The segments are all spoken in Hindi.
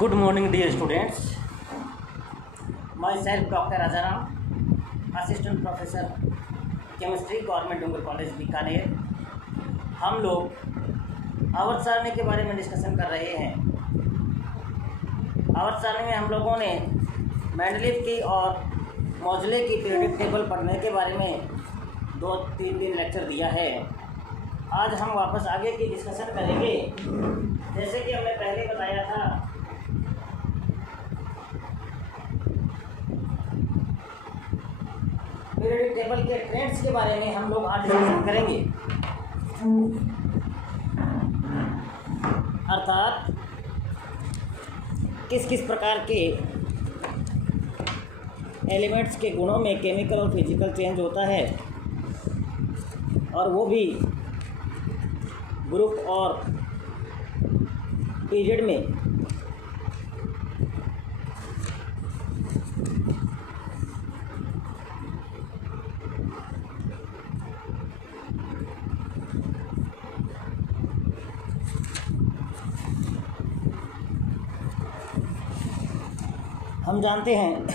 Good morning, dear students. Myself, Dr. Rajaram, Assistant Professor, Chemistry, Government डूंगर कॉलेज बीकानेर। हम लोग आवर्त सारणी के बारे में डिस्कशन कर रहे हैं। आवर्त सारणी में हम लोगों ने मेंडलीव की और मोजले की पीरियडिक टेबल पढ़ने के बारे में 2-3 दिन लेक्चर दिया है। आज हम वापस आगे की डिस्कशन करेंगे। जैसे कि हमने पहले बताया था, पीरियडिक टेबल के ट्रेंड्स के बारे में हम लोग आज डिस्कशन करेंगे। अर्थात किस किस प्रकार के एलिमेंट्स के गुणों में केमिकल और फिजिकल चेंज होता है, और वो भी ग्रुप और पीरियड में। हम जानते हैं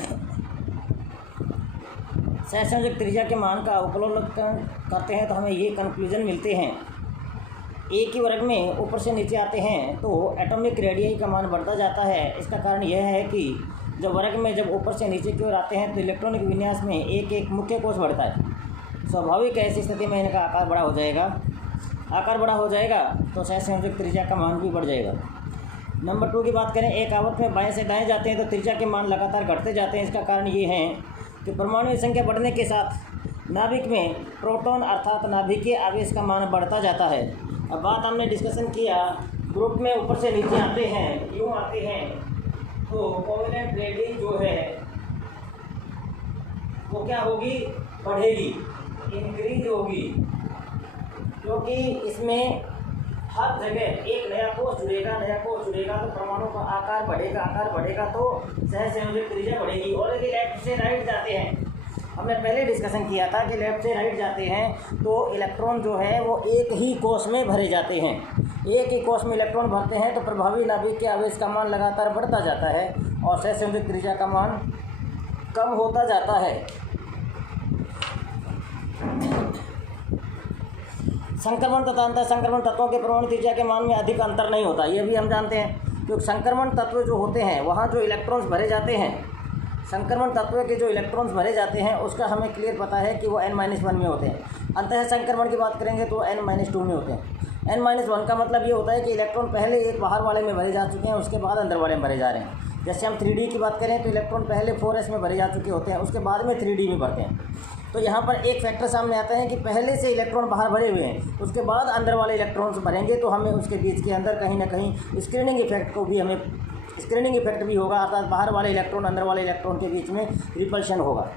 सहसंयोजक त्रिज्या के मान का अवकलन करते हैं तो हमें ये कंक्लूजन मिलते हैं। एक ही वर्ग में ऊपर से नीचे आते हैं तो एटॉमिक रेडियस का मान बढ़ता जाता है। इसका कारण यह है कि जब वर्ग में जब ऊपर से नीचे की ओर आते हैं तो इलेक्ट्रॉनिक विन्यास में एक एक मुख्य कोश बढ़ता है। स्वाभाविक ऐसी स्थिति में इनका आकार बड़ा हो जाएगा। आकार बड़ा हो जाएगा तो सहसंयोजक त्रिज्या का मान भी बढ़ जाएगा। नंबर 2 की बात करें, एक आवर्त में बाएं से दाएं जाते हैं तो त्रिज्या के मान लगातार घटते जाते हैं। इसका कारण ये है कि परमाणु की संख्या बढ़ने के साथ नाभिक में प्रोटॉन अर्थात नाभिकीय आवेश का मान बढ़ता जाता है। अब बात हमने डिस्कशन किया, ग्रुप में ऊपर से नीचे आते हैं, यूँ आते हैं तो कोवेलेंट रेडियस जो है वो क्या होगी, बढ़ेगी, इंक्रीज होगी, क्योंकि इसमें हर जगह एक नया कोश जुड़ेगा तो परमाणु का आकार बढ़ेगा तो सहसंयोजक त्रिज्या बढ़ेगी। और यदि लेफ्ट से राइट जाते हैं, हमने पहले डिस्कशन किया था कि लेफ्ट से राइट जाते हैं तो इलेक्ट्रॉन जो है वो एक ही कोश में भरे जाते हैं। एक ही कोश में इलेक्ट्रॉन भरते हैं तो प्रभावी नाभिक के आवेश का मान लगातार बढ़ता जाता है और सहसंयोजक त्रिज्या का मान कम होता जाता है। संक्रमण तथा अंतर संक्रमण तत्वों के परमाणु त्रिज्या के मान में अधिक अंतर नहीं होता, ये भी हम जानते हैं। क्योंकि संक्रमण तत्व जो होते हैं वहाँ जो इलेक्ट्रॉन्स भरे जाते हैं, संक्रमण तत्व के जो इलेक्ट्रॉन्स भरे जाते हैं उसका हमें क्लियर पता है कि वो n-1 में होते हैं। अंतः संक्रमण की बात करेंगे तो n-2 में होते हैं। n-1 का मतलब ये होता है कि इलेक्ट्रॉन पहले एक बाहर वाले में भरे जा चुके हैं, उसके बाद अंदर वाले में भरे जा रहे हैं। जैसे हम 3D की बात करें तो इलेक्ट्रॉन पहले 4s में भरे जा चुके होते हैं, उसके बाद में 3D में भरते हैं। तो यहाँ पर एक फैक्टर सामने आता है कि पहले से इलेक्ट्रॉन बाहर भरे हुए हैं, उसके बाद अंदर वाले इलेक्ट्रॉन्स भरेंगे तो हमें उसके बीच के अंदर कहीं ना कहीं स्क्रीनिंग इफेक्ट भी होगा, अर्थात बाहर वाले इलेक्ट्रॉन अंदर वाले इलेक्ट्रॉन के बीच में रिपल्शन होगा।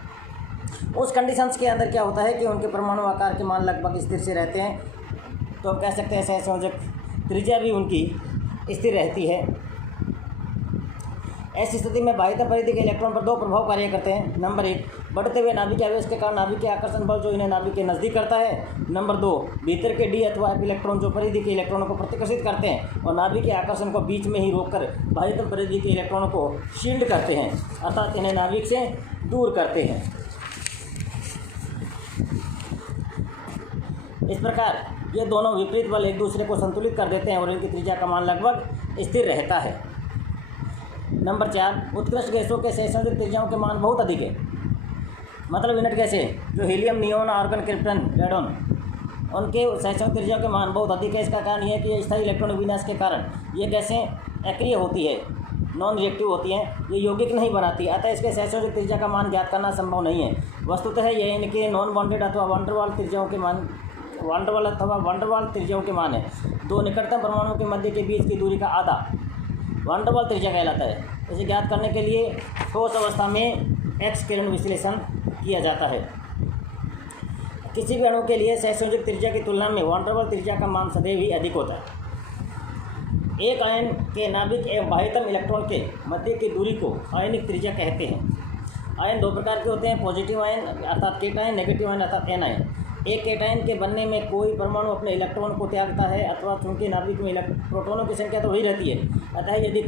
उस कंडीशंस के अंदर क्या होता है कि उनके परमाणु आकार के मान लगभग स्थिर से रहते हैं, तो कह सकते हैं सहसंयोजक त्रिज्या भी उनकी स्थिर रहती है। ऐसी स्थिति में बाह्यतम परिधि के इलेक्ट्रॉन पर 2 प्रभाव कार्य करते हैं। नंबर 1, बढ़ते हुए नाभिक आवेश के कारण नाभिक के आकर्षण बल जो इन्हें नाभिक के नज़दीक करता है। नंबर 2, भीतर के डी अथवा एफ इलेक्ट्रॉन जो परिधि के इलेक्ट्रॉनों को प्रतिकर्षित करते हैं और नाभिक के आकर्षण को बीच में ही रोककर बाह्यतम परिधि के इलेक्ट्रॉनों को शील्ड करते हैं, अर्थात इन्हें नाभिक से दूर करते हैं। इस प्रकार ये दोनों विपरीत बल एक दूसरे को संतुलित कर देते हैं और इनकी त्रिज्या का मान लगभग स्थिर रहता है। नंबर 4, उत्कृष्ट गैसों के सहसंयोजक त्रिज्याओं के मान बहुत अधिक है। मतलब इनट गैसें जो helium, neon, argon, krypton, radon, उनके सहसंयोजक त्रिज्याओं के मान बहुत अधिक है। इसका कारण यह है कि स्थायी इलेक्ट्रॉन विन्यास के कारण ये गैसें एक्रिय होती है, नॉन रिएक्टिव होती हैं, ये यौगिक नहीं बनाती, अतः इसके सहसंयोजक त्रिज्या का मान ज्ञात करना संभव नहीं है। वस्तुतः यह इनके नॉन बॉन्डेड अथवा वंडरवाल त्रिज्याओं के मान वंडरवाल त्रिज्याओं के मान है। 2 निकटतम परमाणुओं के मध्य के बीच की दूरी का आधा वंडरवाल त्रिज्या कहलाता है। इसे ज्ञात करने के लिए ठोस अवस्था में एक्स किरण विश्लेषण किया जाता है। किसी भी अणु के लिए सहसंयोजक त्रिज्या की तुलना में वंडरवाल त्रिज्या का मान सदैव ही अधिक होता है। एक आयन के नाभिक एवं बाह्यतम इलेक्ट्रॉन के मध्य की दूरी को आयनिक त्रिज्या कहते हैं। आयन 2 प्रकार के होते हैं, पॉजिटिव आयन अर्थात केट आयन, नेगेटिव आयन अर्थात एन आयन। एक कैटायन के बनने में कोई परमाणु अपने इलेक्ट्रॉन को त्यागता है अथवा चूंकि नाभिक में प्रोटॉनों की संख्या तो वही रहती है, अतः यदि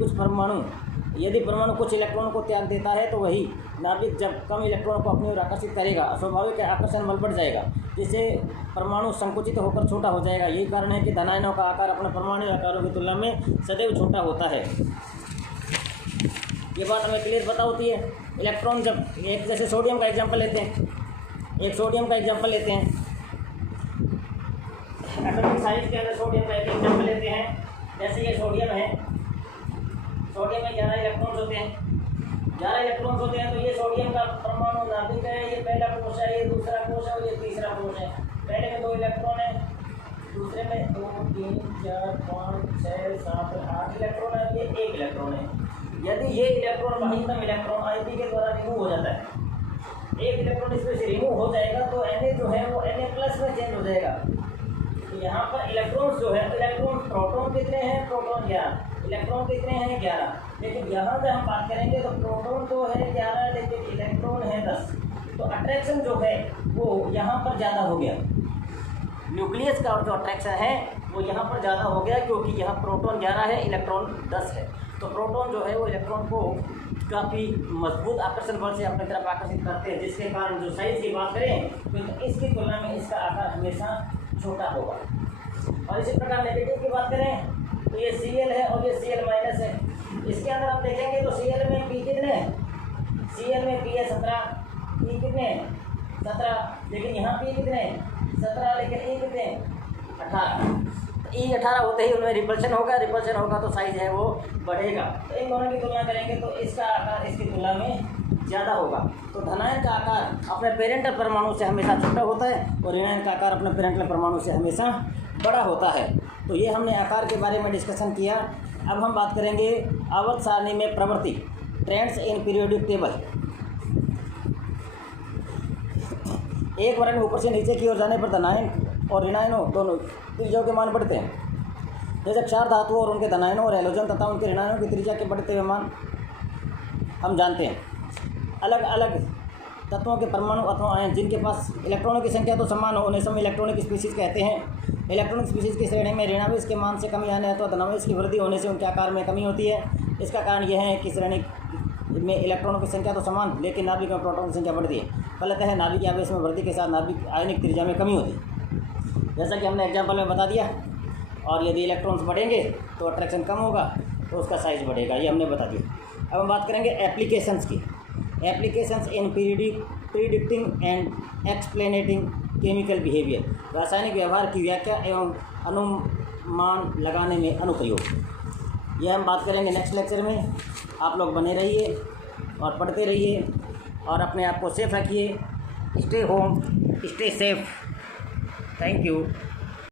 परमाणु कुछ इलेक्ट्रॉन को त्याग देता है तो वही नाभिक जब कम इलेक्ट्रॉन को अपनी ओर आकर्षित करेगा, स्वाभाविक आकर्षण बल बढ़ जाएगा, जिससे परमाणु संकुचित होकर छोटा हो जाएगा। यही कारण है कि धनायनों का आकार अपने परमाणु आकारों की तुलना में सदैव छोटा होता है। ये बात हमें क्लियर पता होती है। इलेक्ट्रॉन जब एक जैसे सोडियम का एग्जाम्पल लेते हैं, एटॉमिक साइज के अंदर सोडियम का एक एग्जाम्पल लेते हैं। जैसे ये सोडियम है, सोडियम में 11 इलेक्ट्रॉन्स होते हैं, 11 इलेक्ट्रॉन्स होते हैं। तो ये सोडियम का परमाणु नाभिक है, ये पहला कोश है, ये दूसरा कोश है और ये तीसरा कोश है। पहले में 2 इलेक्ट्रॉन है, दूसरे में 2 3 4 5 6 7 8 इलेक्ट्रॉन है, ये 1 इलेक्ट्रॉन है। यदि ये इलेक्ट्रॉन महत्तम इलेक्ट्रॉन आईपी के द्वारा रिमूव हो जाता है, एक इलेक्ट्रॉन इसमें से रिमूव हो जाएगा तो Na जो है वो Na+ में चेंज हो जाएगा। तो यहाँ पर इलेक्ट्रॉन्स जो है, इलेक्ट्रॉन प्रोटॉन कितने हैं, प्रोटॉन 11, इलेक्ट्रॉन कितने हैं 11। लेकिन यहाँ जब हम बात करेंगे तो प्रोटॉन तो है 11 लेकिन इलेक्ट्रॉन है 10। तो अट्रैक्शन जो है वो यहाँ पर ज़्यादा हो गया, न्यूक्लियस का जो अट्रैक्शन है वो यहाँ पर ज़्यादा हो गया, क्योंकि यहाँ प्रोटॉन 11 है, इलेक्ट्रॉन 10 है। तो प्रोटॉन जो है वो इलेक्ट्रॉन को काफ़ी मजबूत आकर्षण बल से अपनी तरफ आकर्षित करते हैं, जिसके कारण जो साइज की बात करें तो इसकी तुलना में इसका आकार हमेशा छोटा होगा। और इसी प्रकार नेगेटिव की बात करें तो ये Cl है और ये Cl- है। इसके अंदर आप देखेंगे तो Cl में P कितने हैं, Cl में P है 17, E कितने 17, लेकिन यहाँ P कितने 17, लेकिन E कितने 18। E 18 होते ही उनमें रिपल्शन होगा तो साइज है वो बढ़ेगा। तो इन दोनों की तुलना करेंगे तो इसका आकार इसकी तुलना में ज़्यादा होगा। तो धनायन का आकार अपने पेरेंटल परमाणु से हमेशा छोटा होता है और ऋणायन का आकार अपने पेरेंटल परमाणु से हमेशा बड़ा होता है। तो ये हमने आकार के बारे में डिस्कशन किया। अब हम बात करेंगे आवर्त सारणी में प्रवृत्ति, ट्रेंड्स इन पीरियोडिक टेबल। एक वर्ण ऊपर से नीचे की ओर जाने पर धनायन और ऋणायनों दोनों त्रिज्याओं के मान बढ़ते हैं। जैसे क्षार धातुओं और उनके धनायनों और हैलोजन तथा उनके ऋणायनों की त्रिज्या के बढ़ते हुए मान हम जानते हैं। अलग अलग तत्वों के परमाणु अथवा आयन जिनके पास इलेक्ट्रॉनों की संख्या तो समान हो उन्हें सब इलेक्ट्रॉनिक स्पीशीज़ कहते हैं। इलेक्ट्रॉनिक स्पीशीज़ की श्रेणी में ऋणावेश के मान से कमी आने अथवा धनावेश की वृद्धि होने से उनके आकार में कमी होती है। इसका कारण यह है कि श्रेणी में इलेक्ट्रॉनों की संख्या तो समान लेकिन नाभिक में प्रोटॉन की संख्या बढ़ती है। फलतः नाभिक आवेश में वृद्धि के साथ नाभिक आयनिक त्रिज्या में कमी होती है, जैसा कि हमने एग्जाम्पल में बता दिया। और यदि इलेक्ट्रॉन्स बढ़ेंगे तो अट्रैक्शन कम होगा तो उसका साइज बढ़ेगा, ये हमने बता दिया। अब हम बात करेंगे एप्लीकेशंस की। Applications in predicting and explaining chemical behaviour, रासायनिक व्यवहार की व्याख्या एवं अनुमान लगाने में अनुप्रयोग। यह हम बात करेंगे नेक्स्ट लेक्चर में। आप लोग बने रहिए और पढ़ते रहिए और अपने आप को सेफ रखिए। Stay home, stay safe. Thank you.